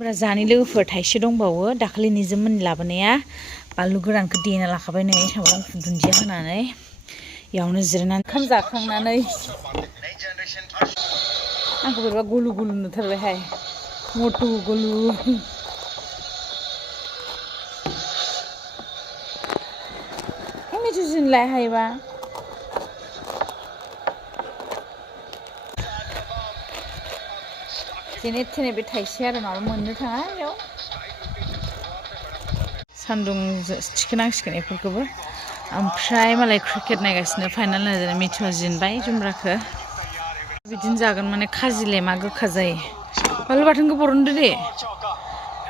ब्रा जानि लोगोफोर थाइसे दंबावो दाखालि निजोममोन लाबोनाया बानलु गोरानखौ देना लाखाबाय नै सामब्राम दुन्दिया होनानै इयावनो जिरायनानै ओंखाम जाखांनानै आंखौ बोरैबा गुलु गुलु नुथारबायहाय मटु गुलु मिथु जिनलाय हायोबा जेने थेने बे थाइसे आरो माबा मोननो थाङा बेयाव सान्दुं थिखोनांसिगोन बेफोरखौबो ओमफ्राय मालाय क्रिकेट नायगासिनो फाइनाल नायजानाय मिथुआ जिनबाय जुमब्राखौ बिदिनो जागोन माने खाजि लेमा गोखा जायो बानलु बाथोनखौ बरनदो दे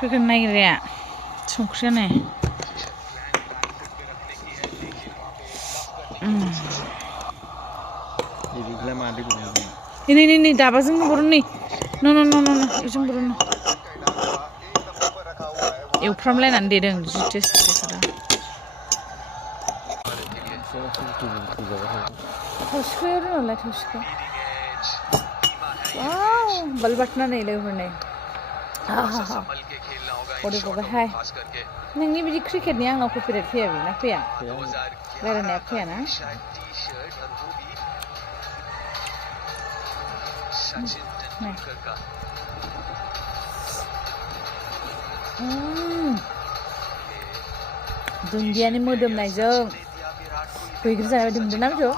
क्रिकेट नायग्राया संख्रियानो नै दाबाजोंनो बरन नै न बेजों बरन एवफ्रामलायनानै देदों जि टेस्ट जाथारा थौसिखौ रोङालाय थौसिखौ वाव बानलु बाथोना नै लोगोफोर नै बरगबायहाय नोंनि बिदि क्रिकेटनि आंनाव कपिराइट फैया बेना फैया रायलायनाया फैयाना दुन्दियानि मोदोमनायजों बैग्रि जानाय बायदि मोनदों ना बिखौ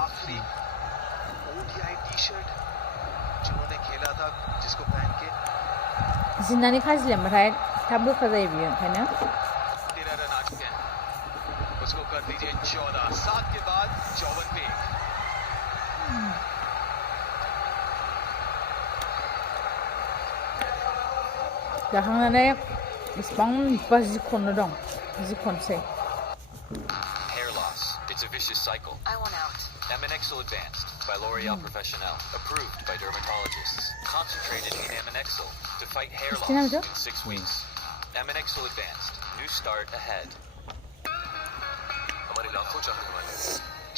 जिननानै खाजि लेमबाथाय थाब गोखा जायो बियो ओंखायनो जाखांनानै बेसेबांबा जि खननो दं जि खनसै It's a vicious cycle. I want out. Angjwng Advanced by L'Oreal Professionnel, approved by dermatologists. Concentrated in Angjwng to fight hair loss in 6 weeks. Angjwng Advanced, new start ahead. हमारे लाखों चाहने वाले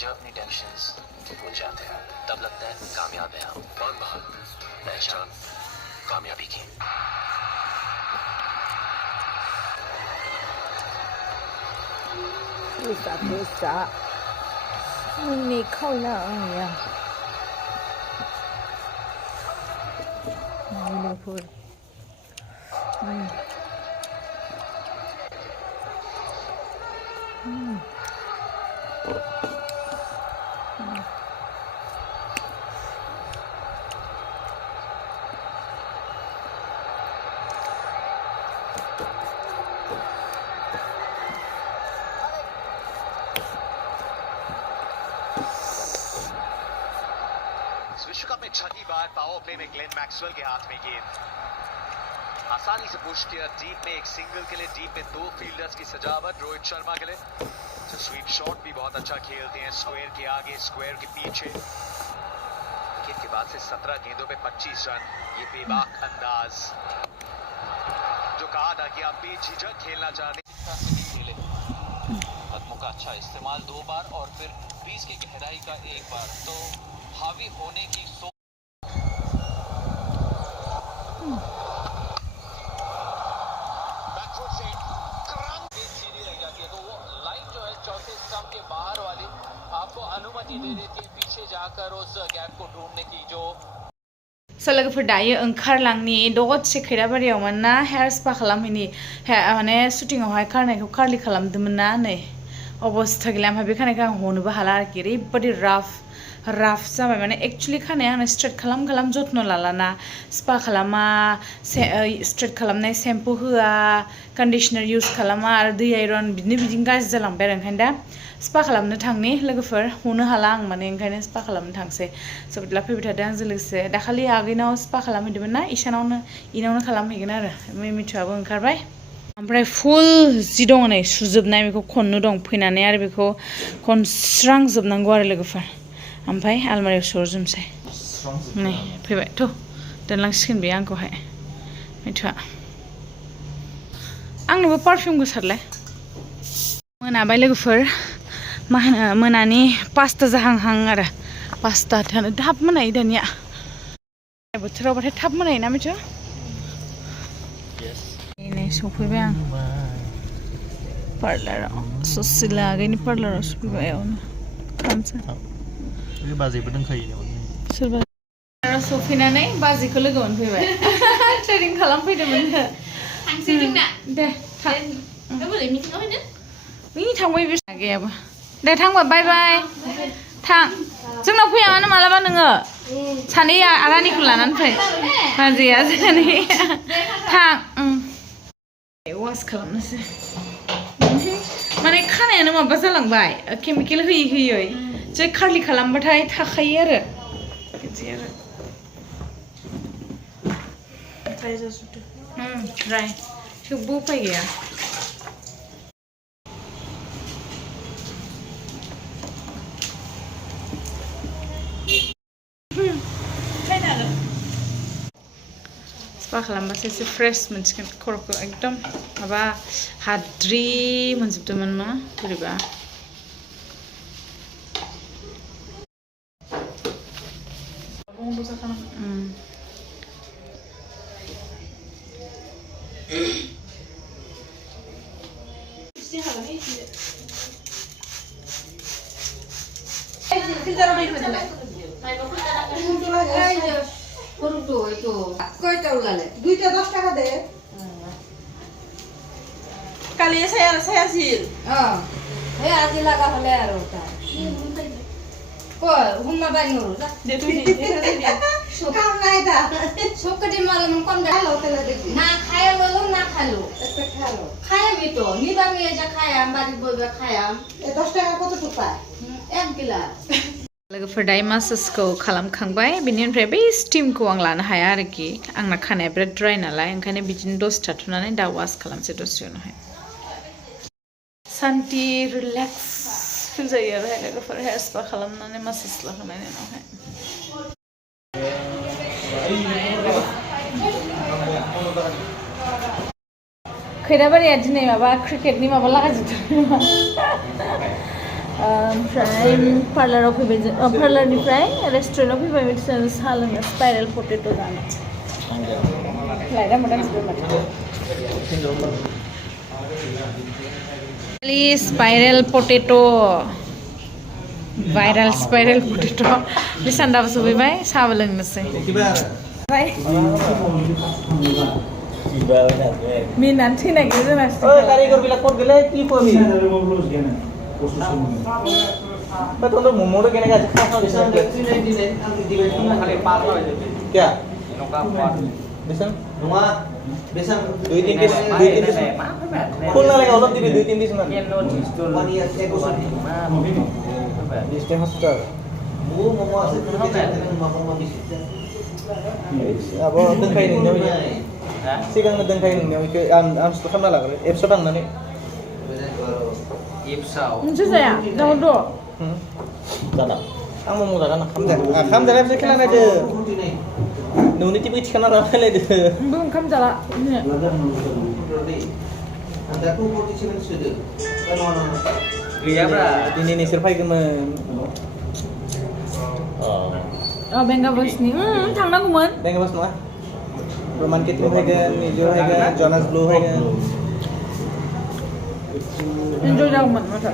जब अपनी टेंशन्स भूल जाते हैं तब लगता है कामयाब है हम कौन बाहर पहचान कामयाबी की Bisa. Ini kau lah ya. Ini pun. विश्व कप में छठी बार पावर प्ले में ग्लेन मैक्सवेल के हाथ में गेंद आसानी से पुश किया डीप में एक सिंगल के लिए डीप में 2 फील्डर्स की सजावट रोहित शर्मा के लिए तो स्वीप शॉट भी बहुत अच्छा खेलते हैं स्क्वायर के आगे स्क्वायर के पीछे विकेट के बाद से 17 गेंदों पे 25 रन ये बेबाक अंदाज जो कहा था कि आप बेझिझक खेलना चाहते कदमों का अच्छा इस्तेमाल 2 बार और फिर 20 की गहराई का 1 बार तो हावी होने की सोच बैकफुट से सीधी लग जाती है तो वो लाइन जो है चौथे स्टंप के बाहर वाली आपको अनुमति दे देती है पीछे जाकर उस गैप को ढूंढने की जो लोगोफोर दायो ओंखारलांनि दसे खैराबारियावमोन ना हेयार स्पा खालामहैनि माने शुटिंआवहाय खारनायखौ कार्लि खालामदोंमोन ना नै अबस्था गैला ओमफ्राय बे खानायखौ आं हनोबो हाला आरोखि ओरैबादि राफ जाबाय माने एक्चुअली खानाया आंना स्ट्रेट खालाम जत्न लालाना स्पा खालामा स्ट्रेट खालामनाय सेम्पु होआ कन्डिशनार इउज खालामा आरो दै आयरन बिदिनो गाज्रि जालांबाय आरो ओंखायनो दा स्पा खालामनो थांनि लोगोफोर हनो हाला आं माने ओंखायनो स्पा खालामनो थांसै स' बिदिब्ला फैबाय थादों आंजों लोगोसे दाखालि आगैनाव स्पा खालामहैदोंमोन ना इनावनो खालामहैगोन आरो मिथुआबो ओंखारबाय ओमफ्राय फुल जि दङ नै सुजोबनाय बेखौ खननो दं फैनानै आरो बेखौ खनस्रांजोबनांगौ आरो लोगोफोर ओमफ्राय आलमारियाव सोहरजोबनोसै नै फैबाय थ' दोनलांसिगोन बेयो आंखौहाय मिथुआ आंनोबो पारफिउम गोसारलाय मोनाबाय लोगोफोर मा होनो मोनानि 5ता जाहांहां आरो 5ता थानो थाब मोनायो दानिया बोथोरावबाथाय थाब मोनायोना मिथु सफैबाय आं पार्लाराव ससिला आगैनि पार्लाराव सफैबाय थांसै बाजैबो दंखायो सोरबा सफैनानै बाजैखौ लोगो मोनफैबाय ट्रेनिं खालामफैदोंमोन थांसै जोंना दे बोरै मिथिङाव फैनो बै थांबाय बे गैयाबो दे थांबा बाय बाय थां जोंनाव फैया मानो मालाबा नोङो सानै आरानिखौ लानानै फै बाजैया सानै थां वास खालामनोसै माने खानायानो माबा जालांबाय केमिकेल होयै होयै जै खारलि खालामबाथाय थाखायो आरो बिदि आरो राय थेवबो उपाय गैया स्पा खालामबासो एसे फ्रेश मोनसिगोन खर'खौ एकदम माबा हाद्रि मोनजोबदोंमोन ना बोरैबा দুইটা 10 টাকা দে কালি ছায়াছিল হে আজি লাগা হলে আর ওটা কই হুম্মা বাই নরু যা দে তুই কাম নাই দা সবকটি মালম কম দা হোটেলে দেখি না খায় ললো না খালো একটা খালো খায় আমি তো নিবামি যা খায়াম বাড়ি বইবে খায়াম 10 টাকা কত টুপা 1 गिलास लोगोफोर दायो मासाजखौ खालामखांबाय बेनिफ्राय बै स्टिमखौ आं लानो हाया आरोखि आंना खानाया बिराद ड्राइ नालाय ओंखायनो बिदिनो दसे थाथ'नानै दा वास खालामसै दसे उनावहाय सान्ति रिलेक्स फिल जायो आरो लोगोफोर हेयार स्पा खालामनानै मासाज लाखांनायनि उनावहाय खैराबारिया दिनै माबा क्रिकेटनि माबा लागायजोबदों ओमफ्राय पार्लाराव फैबाय पार्लारनिफ्राय रेस्टुरेन्टाव फैबाय मिथिनानै साहा लोंनो स्पाइरेल पटेट' जानो लायना मोनदांजोबबाय माथो स्पाइरेल पटेट' भाइरेल स्पाइरेल पटेट' बे सान्दाबो सफैबाय साहाबो लोंनोसै मिनानै थैनायखौ जोंना betul momo itu kena kasih apa bisa क्या bisa rumah bisa 2-3 piece full ना लेगा उधर दिबे 2-3 piece man di stay hospital momo asal momo apa dengkai nih namanya sigang dengkai nih namanya am sudah kan lah kalau episode ang nani मोनसे जाया दाउ द' जाना आं मम' जागोन खाम जानाय बिसोर खेला नायदो न'नि टिभि थिखांना रायलायदो आंबो ओंखाम जाला गैयाब्रा दिनै नोंसोर फैगौमोन बेंगाबासनि थांनांगौमोन बेंगाबास नङा रमान केट्रिं फैगोन निजु फैगोन जनास ब्लु फैगोन एन्जय जागौमोन माथो